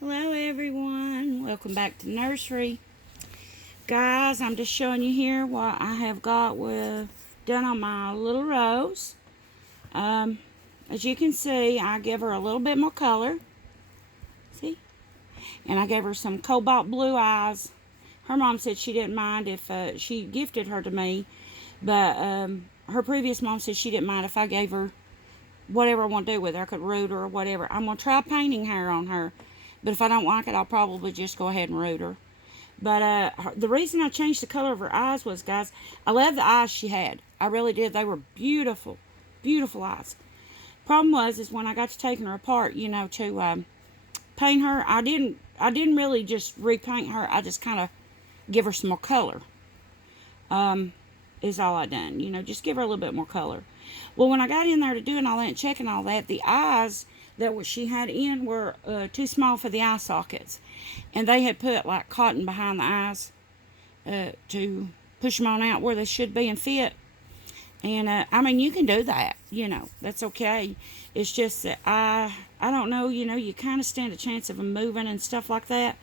Hello everyone, welcome back to the nursery. Guys, I'm just showing you here what I have got done on my little rose. As you can see, I give her a little bit more color. See? And I gave her some cobalt blue eyes. Her mom said she didn't mind if she gifted her to me, but her previous mom said she didn't mind if I gave her whatever I want to do with her. I could root her or whatever. I'm going to try painting hair on her, but if I don't like it, I'll probably just go ahead and root her. But the reason I changed the color of her eyes was, guys, I love the eyes she had. I really did. They were beautiful, beautiful eyes. Problem was, is when I got to taking her apart, to paint her, I didn't really just repaint her. I just kind of give her some more color. Is all I done. Just give her a little bit more color. Well, when I got in there to doing all that and checking all that, the eyes that she had in were too small for the eye sockets, and they had put like cotton behind the eyes to push them on out where they should be and fit. And I mean, you can do that. That's okay. It's just that I don't know. You kind of stand a chance of them moving and stuff like that.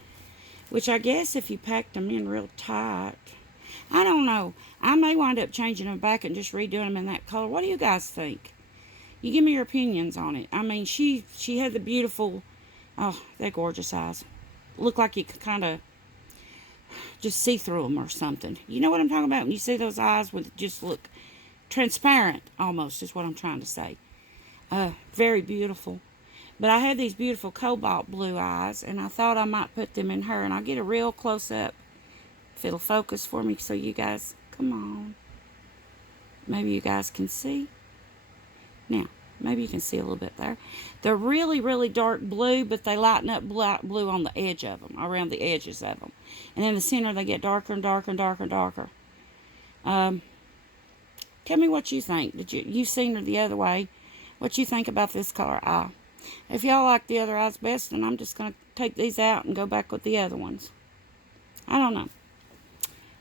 Which I guess if you packed them in real tight, I don't know. I may wind up changing them back and just redoing them in that color. What do you guys think? You give me your opinions on it. I mean, she had the beautiful, oh, they're gorgeous eyes. Look like you could kind of just see through them or something. You know what I'm talking about? When you see those eyes with just look transparent almost is what I'm trying to say. Very beautiful. But I had these beautiful cobalt blue eyes, and I thought I might put them in her. And I'll get a real close-up if it'll focus for me so you guys, come on. Maybe you guys can see. Now, maybe you can see a little bit there. They're really, really dark blue, but they lighten up blue on the edge of them, around the edges of them. And in the center, they get darker and darker and darker and darker. Tell me what you think. You've seen her the other way. What you think about this color eye? If y'all like the other eyes best, then I'm just going to take these out and go back with the other ones. I don't know.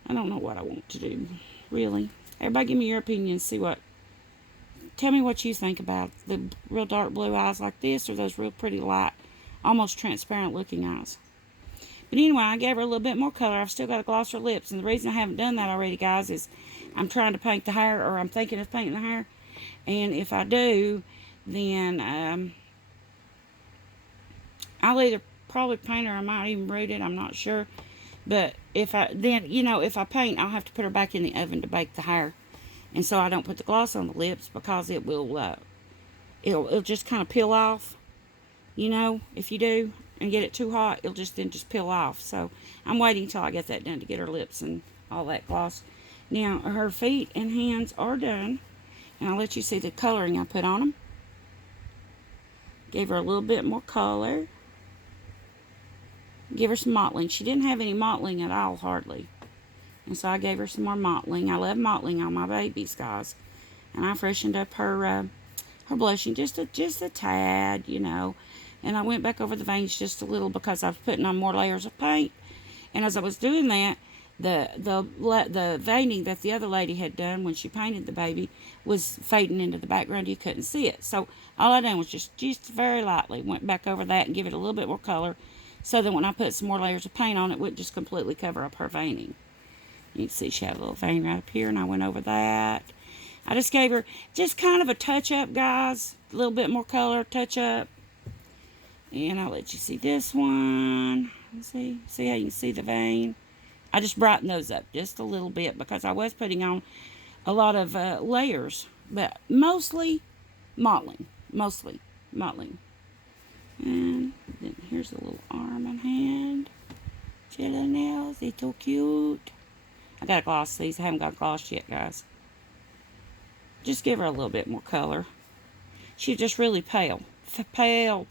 I don't know what I want to do, really. Everybody give me your opinion. Tell me what you think about the real dark blue eyes like this or those real pretty light, almost transparent looking eyes. But anyway, I gave her a little bit more color. I've still got to gloss her lips. And the reason I haven't done that already, guys, is I'm trying to paint the hair, or I'm thinking of painting the hair. And if I do, then I'll either probably paint her or I might even root it. I'm not sure. But if I paint, I'll have to put her back in the oven to bake the hair. And so I don't put the gloss on the lips because it will, it'll just kind of peel off. If you do and get it too hot, it'll just peel off. So I'm waiting until I get that done to get her lips and all that gloss. Now, her feet and hands are done. And I'll let you see the coloring I put on them. Gave her a little bit more color. Give her some mottling. She didn't have any mottling at all, hardly. And so I gave her some more mottling. I love mottling on my babies, guys. And I freshened up her blushing just a tad, And I went back over the veins just a little because I was putting on more layers of paint. And as I was doing that, the veining that the other lady had done when she painted the baby was fading into the background. You couldn't see it. So all I done was just very lightly went back over that and give it a little bit more color, so that when I put some more layers of paint on it, wouldn't just completely cover up her veining. You can see she had a little vein right up here, and I went over that. I just gave her just kind of a touch-up, guys. A little bit more color, touch-up. And I'll let you see this one. See how you can see the vein? I just brightened those up just a little bit because I was putting on a lot of layers, but mostly mottling. And then here's a little arm and hand. Jelly nails, they're so cute. I gotta gloss these. I haven't got gloss yet, guys. Just give her a little bit more color. She's just really pale. Pale.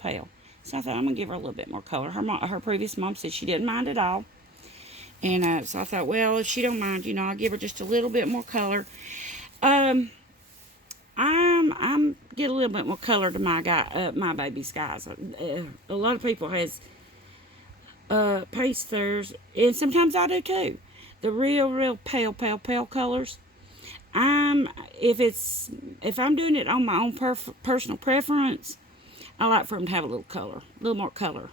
So I thought I'm gonna give her a little bit more color. Her previous mom said she didn't mind at all. And so I thought, well, if she don't mind, I'll give her just a little bit more color. I'm get a little bit more color to my babies, guys. A lot of people has paints theirs, and sometimes I do too. The real pale colors. If I'm doing it on my own personal preference, I like for them to have a little color, a little more color.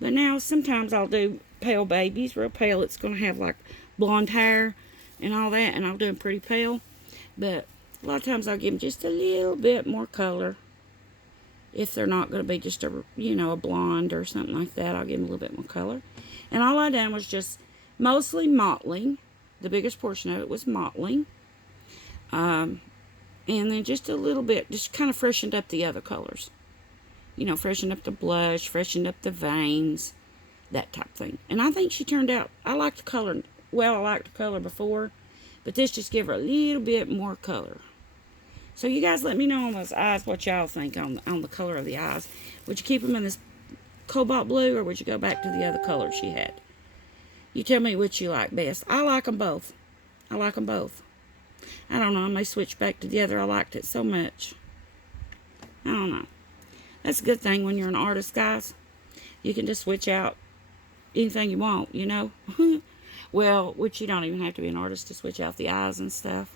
But now, sometimes I'll do pale babies, real pale. It's going to have like blonde hair and all that, and I'll do them pretty pale. But a lot of times I'll give them just a little bit more color. If they're not going to be just a blonde or something like that, I'll give them a little bit more color. And all I done was just mostly mottling. The biggest portion of it was mottling. And then just a little bit, just kind of freshened up the other colors. Freshened up the blush, freshened up the veins, that type of thing. And I think she turned out, I liked the color. Well, I liked the color before, but this just gave her a little bit more color. So you guys let me know on those eyes what y'all think on the color of the eyes. Would you keep them in this cobalt blue, or would you go back to the other color she had? You tell me which you like best. I like them both. I like them both. I don't know. I may switch back to the other. I liked it so much. I don't know. That's a good thing when you're an artist, guys. You can just switch out anything you want, Well, which you don't even have to be an artist to switch out the eyes and stuff.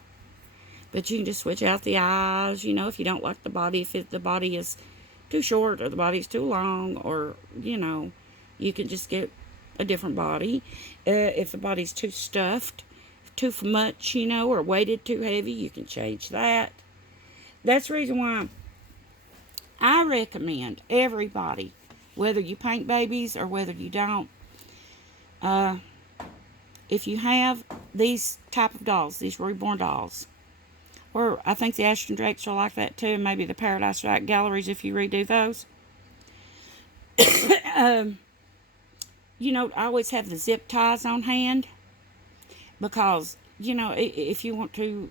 But you can just switch out the eyes, if you don't like the body, if the body is too short or the body's too long, or, you can just get a different body. If the body's too stuffed, too much, or weighted too heavy, you can change that. That's the reason why I recommend everybody, whether you paint babies or whether you don't, if you have these type of dolls, these Reborn dolls, or I think the Ashton Drakes are like that too, and maybe the Paradise Rack galleries if you redo those. I always have the zip ties on hand because, if you want to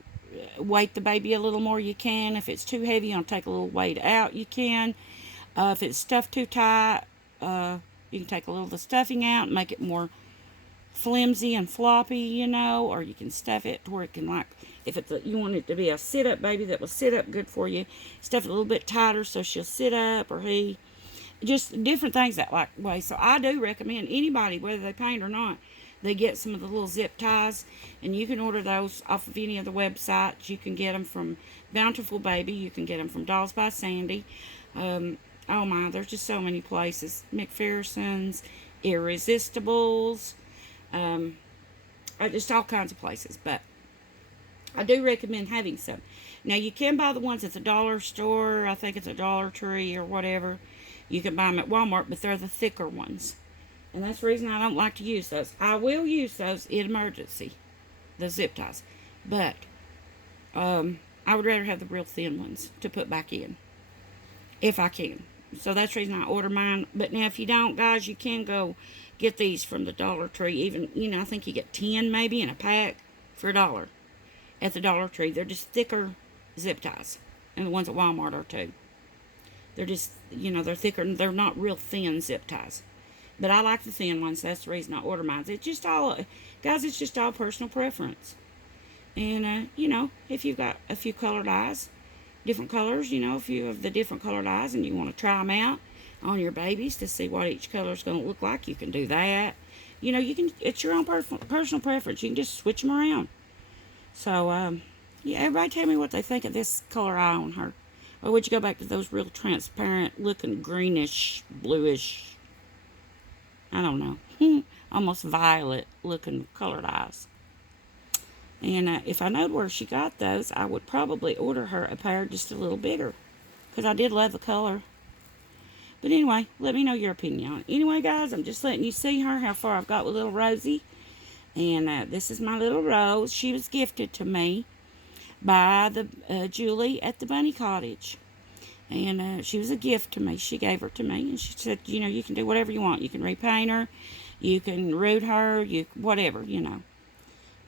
weight the baby a little more, you can. If it's too heavy, you want to take a little weight out, you can. If it's stuffed too tight, you can take a little of the stuffing out and make it more flimsy and floppy, or you can stuff it to where it can, if you want it to be a sit-up baby that will sit up good for you, stuff it a little bit tighter so she'll sit up, or he, just different things that way. So I do recommend anybody, whether they paint or not, they get some of the little zip ties, and you can order those off of any of the websites. You can get them from Bountiful Baby. You can get them from Dolls by Sandy. Oh my, there's just so many places. McPherson's, Irresistibles, just all kinds of places. But I do recommend having some. Now, you can buy the ones at the dollar store. I think it's a Dollar Tree or whatever. You can buy them at Walmart, but they're the thicker ones. And that's the reason I don't like to use those. I will use those in emergency, the zip ties. But I would rather have the real thin ones to put back in, if I can. So that's the reason I order mine. But now if you don't, guys, you can go get these from the Dollar Tree. Even, I think you get 10 maybe in a pack for $1 at the Dollar Tree. They're just thicker zip ties. And the ones at Walmart are too. They're just, they're thicker, and they're not real thin zip ties. But I like the thin ones. That's the reason I order mine. It's just all, guys, it's just all personal preference. And, if you've got a few colored eyes, different colors, a few of the different colored eyes, and you want to try them out on your babies to see what each color is going to look like, you can do that. You can, it's your own personal preference. You can just switch them around. So, yeah, everybody tell me what they think of this color eye on her. Or would you go back to those real transparent looking greenish, bluish, I don't know, almost violet looking colored eyes. And if I knowed where she got those, I would probably order her a pair just a little bigger, because I did love the color. But anyway, let me know your opinion on it. Anyway, guys, I'm just letting you see her, how far I've got with little Rosie. And this is my little Rose. She was gifted to me by the Julie at the Bunny Cottage. And she was a gift to me. She gave her to me. And she said, you can do whatever you want. You can repaint her. You can root her. Whatever.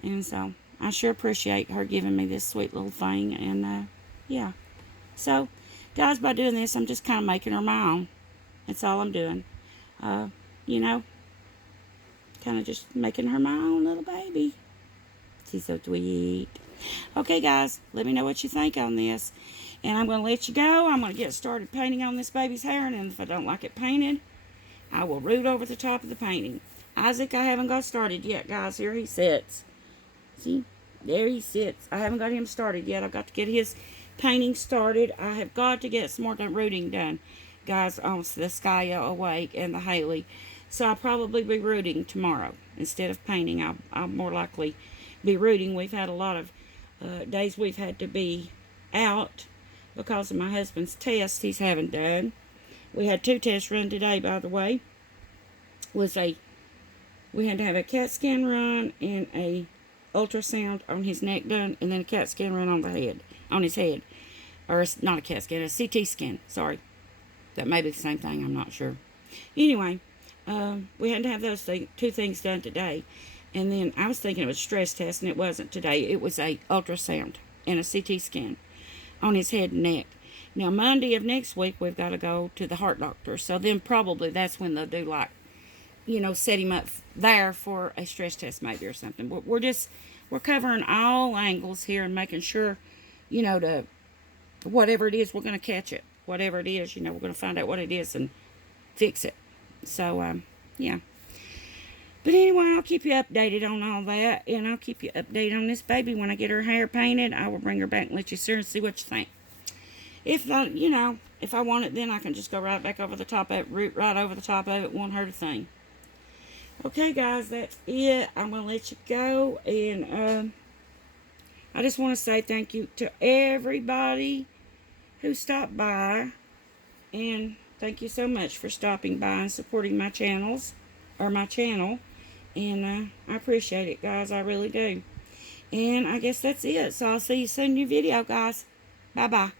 And so I sure appreciate her giving me this sweet little thing. And, yeah. So, guys, by doing this, I'm just kind of making her my own. That's all I'm doing. Kind of just making her my own little baby. She's so sweet. Okay, guys, let me know what you think on this. And I'm going to let you go. I'm going to get started painting on this baby's hair. And if I don't like it painted, I will root over the top of the painting. Isaac, I haven't got started yet, guys. Here he sits. See? There he sits. I haven't got him started yet. I've got to get his painting started. I have got to get some more rooting done. guys, on the Skya Awake and the Haley. So I'll probably be rooting tomorrow instead of painting. I'll more likely be rooting. We've had a lot of days we've had to be out because of my husband's test he's having done. We had 2 tests run today, by the way. We had to have a CAT scan run and a ultrasound on his neck done, and then a CAT scan run on his head, or not a CAT scan, a CT scan. Sorry, that may be the same thing. I'm not sure. Anyway, we had to have those 2 things done today, and then I was thinking it was a stress test, and it wasn't today. It was a ultrasound and a CT scan on his head and neck. Now Monday of next week we've got to go to the heart doctor, so then probably that's when they'll do, like, set him up there for a stress test maybe or something. We're covering all angles here and making sure, to whatever it is, we're going to catch it. Whatever it is, we're going to find out what it is and fix it. So, yeah. But anyway, I'll keep you updated on all that, and I'll keep you updated on this baby. When I get her hair painted, I will bring her back and let you see her and see what you think. If I want it, then I can just go right back over the top of it, root right over the top of it, won't hurt a thing. Okay, guys, that's it. I'm going to let you go, and I just want to say thank you to everybody who stopped by, and thank you so much for stopping by and supporting my channel, and I appreciate it, guys. I really do. And I guess that's it. So I'll see you soon in your video, guys. Bye-bye.